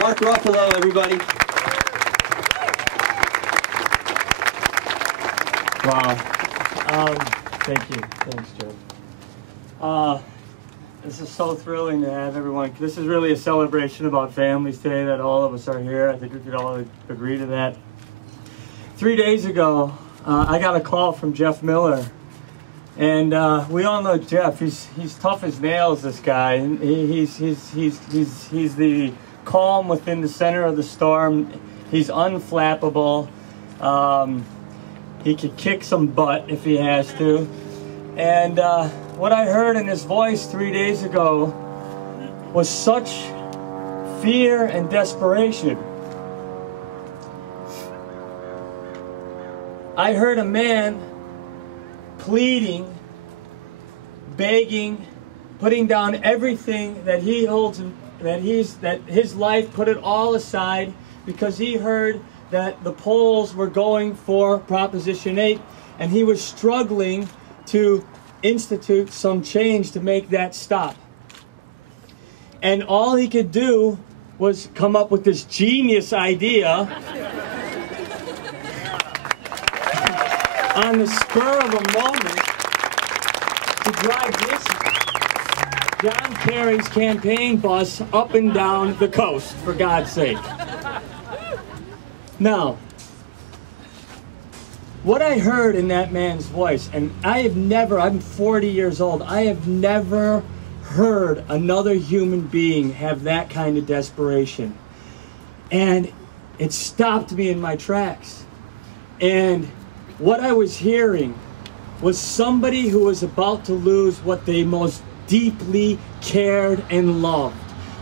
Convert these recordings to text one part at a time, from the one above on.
Mark Ruffalo, everybody. Wow. Thank you. Thanks, Joe. This is so thrilling to have everyone. This is really a celebration about families today, that all of us are here. I think we could all agree to that. 3 days ago, I got a call from Jeff Miller. And we all know Jeff. He's tough as nails, this guy. And he's the calm within the center of the storm. He's unflappable. He could kick some butt if he has to. And what I heard in his voice 3 days ago was such fear and desperation. I heard a man pleading, begging, putting down everything that he holds, that his life, put it all aside, because he heard that the polls were going for Proposition 8, and he was struggling to institute some change to make that stop. And all he could do was come up with this genius idea on the spur of a moment to drive this John Kerry's campaign bus up and down the coast, for God's sake. Now, what I heard in that man's voice, and I'm 40 years old, I have never heard another human being have that kind of desperation. And it stopped me in my tracks. And what I was hearing was somebody who was about to lose what they most deeply cared and loved,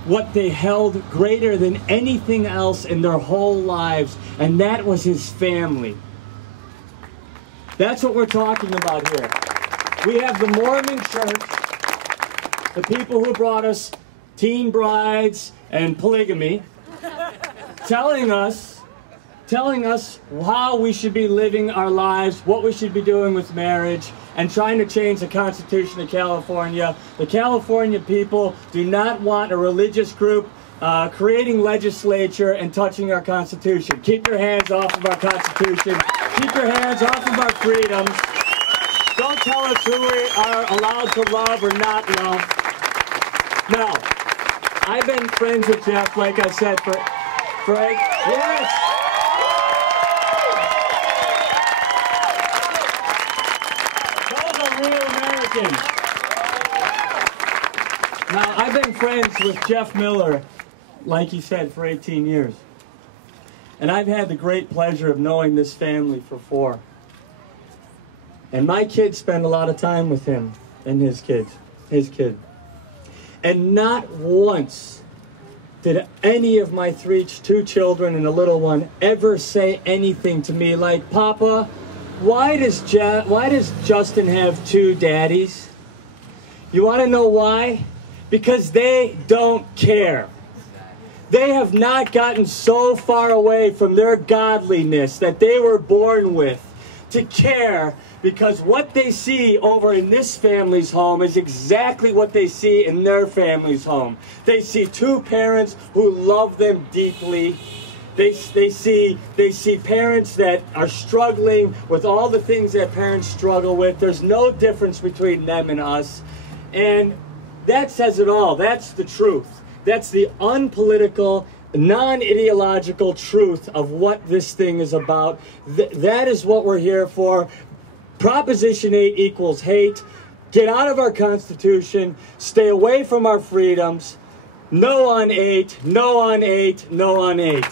what they held greater than anything else in their whole lives, and that was his family. That's what we're talking about here. We have the Mormon Church, the people who brought us teen brides and polygamy, telling us how we should be living our lives, what we should be doing with marriage, and trying to change the Constitution of California. The California people do not want a religious group creating legislature and touching our Constitution. Keep your hands off of our Constitution. Keep your hands off of our freedoms. Don't tell us who we are allowed to love or not love. Now, I've been friends with Jeff, like I said, for yes. Now, I've been friends with Jeff Miller, like he said, for 18 years. And I've had the great pleasure of knowing this family for 4. And my kids spend a lot of time with him and his kid. And not once did any of my 2 children and a little one ever say anything to me like, "Papa, why does Justin have 2 daddies?" You want to know why? Because they don't care. They have not gotten so far away from their godliness that they were born with to care, because what they see over in this family's home is exactly what they see in their family's home. They see 2 parents who love them deeply. They see parents that are struggling with all the things that parents struggle with. There's no difference between them and us. And that says it all. That's the truth. That's the unpolitical, non-ideological truth of what this thing is about. That is what we're here for. Proposition 8 equals hate. Get out of our Constitution. Stay away from our freedoms. No on 8. No on 8. No on 8.